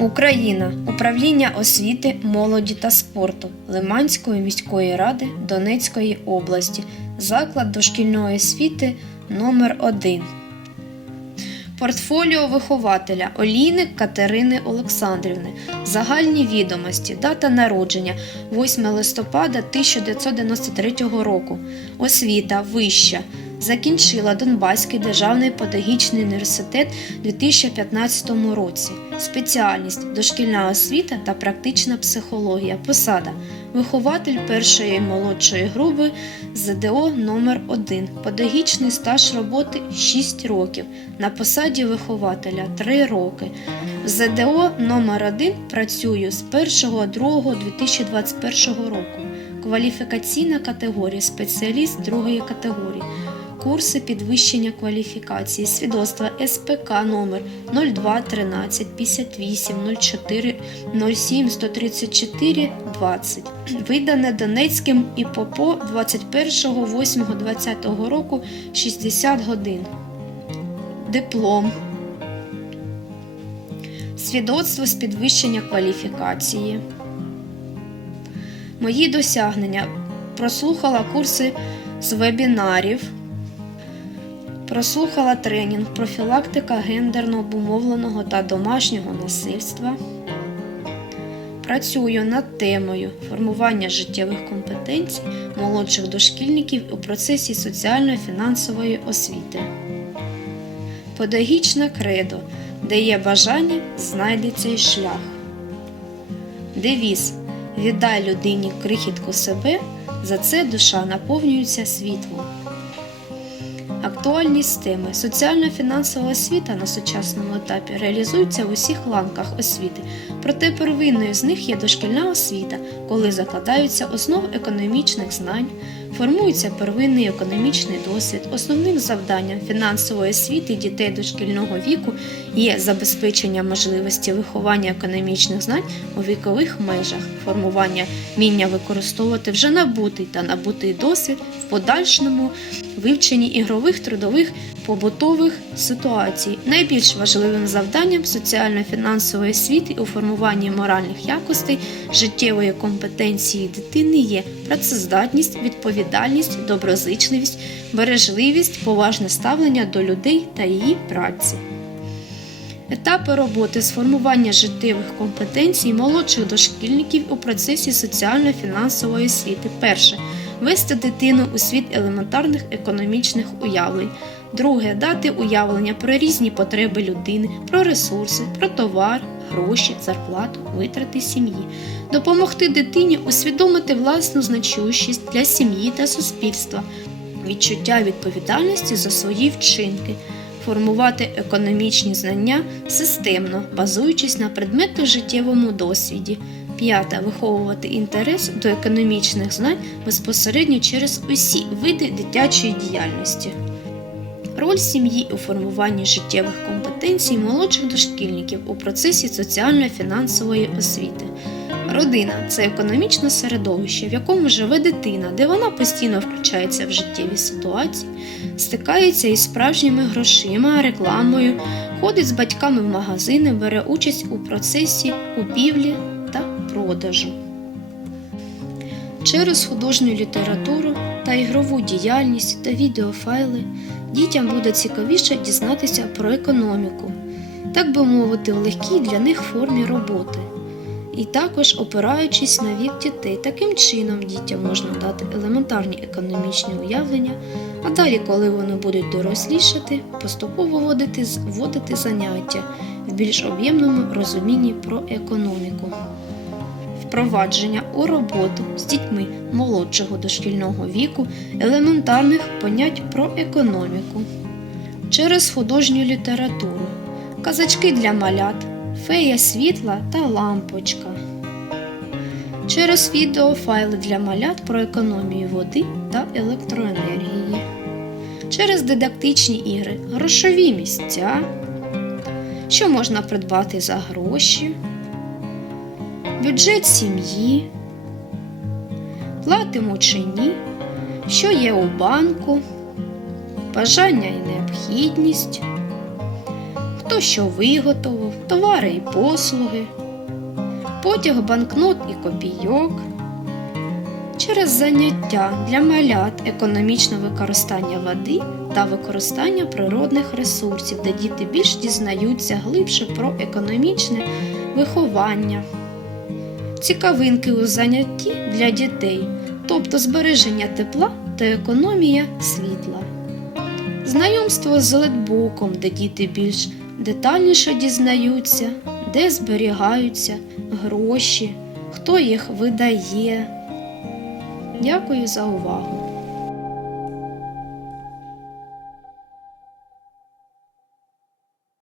Україна. Управління освіти, молоді та спорту Лиманської міської ради Донецької області. Заклад дошкільної освіти номер 1 Портфоліо вихователя Олійник Катерини Олександрівни. Загальні відомості. Дата народження 8 листопада 1993 року. Освіта вища. Закінчила Донбаський державний педагогічний університет у 2015 році. Спеціальність дошкільна освіта та практична психологія. Посада вихователь першої молодшої групи ЗДО номер 1 Педагогічний стаж роботи 6 років. На посаді вихователя 3 роки. ЗДО номер 1 працюю з 1.2.2021 року. Кваліфікаційна категорія спеціаліст другої категорії. Курси підвищення кваліфікації, свідоцтва СПК номер 02 13 58 04 07 134 20, видане Донецьким ІПОПО 21.08.2020 року 60 годин. Диплом. Свідоцтво з підвищення кваліфікації. Мої досягнення. Прослухала курси з вебінарів. Прослухала тренінг профілактика гендерно обумовленого та домашнього насильства. Працюю над темою формування життєвих компетенцій молодших дошкільників у процесі соціально-фінансової освіти. Педагогічне кредо, де є бажання, знайдеться й шлях. Девіз Віддай людині крихітку себе, за це душа наповнюється світлом. Актуальність теми соціально-фінансова освіта на сучасному етапі реалізується в усіх ланках освіти, проте первинною з них є дошкільна освіта, коли закладаються основи економічних знань, формується первинний економічний досвід. Основним завданням фінансової освіти дітей дошкільного віку є забезпечення можливості виховання економічних знань у вікових межах, формування вміння використовувати вже набутий та набутий досвід в подальшому вивченні ігрових, трудових, побутових ситуацій. Найбільш важливим завданням соціально-фінансової освіти у формуванні моральних якостей життєвої компетенції дитини є працездатність, відповідальність, доброзичливість, бережливість, поважне ставлення до людей та її праці. Етапи роботи з формування життєвих компетенцій молодших дошкільників у процесі соціально-фінансової освіти. Перше вести дитину у світ елементарних економічних уявлень. Друге дати уявлення про різні потреби людини, про ресурси, про товар, гроші, зарплату, витрати сім'ї, допомогти дитині усвідомити власну значущість для сім'ї та суспільства, відчуття відповідальності за свої вчинки. Формувати економічні знання системно, базуючись на предметно життєвому досвіді. П'яте виховувати інтерес до економічних знань безпосередньо через усі види дитячої діяльності. Роль сім'ї у формуванні життєвих компетенцій молодших дошкільників у процесі соціально-фінансової освіти. Родина це економічне середовище, в якому живе дитина, де вона постійно включається в життєві ситуації, стикається із справжніми грошима, рекламою, ходить з батьками в магазини, бере участь у процесі купівлі та продажу. Через художню літературу та ігрову діяльність та відеофайли дітям буде цікавіше дізнатися про економіку, так би мовити, в легкій для них формі роботи. І також опираючись на вік дітей, таким чином дітям можна дати елементарні економічні уявлення, а далі, коли вони будуть дорослішати, поступово вводити, вводити заняття в більш об'ємному розумінні про економіку. Впровадження у роботу з дітьми молодшого дошкільного віку елементарних понять про економіку через художню літературу, казачки для малят, фея світла та лампочка. Через відеофайли для малят про економію води та електроенергії. Через дидактичні ігри, грошові місця, що можна придбати за гроші, бюджет сім'ї, платимо чи ні, що є у банку, бажання і необхідність, хто що виготовив, товари і послуги, потяг банкнот і копійок. Через заняття для малят економічне використання води та використання природних ресурсів, де діти більш дізнаються глибше про економічне виховання. Цікавинки у занятті для дітей, тобто збереження тепла та економія світла. Знайомство з летбуком, де діти більш детальніше дізнаються, де зберігаються гроші, хто їх видає. Дякую за увагу!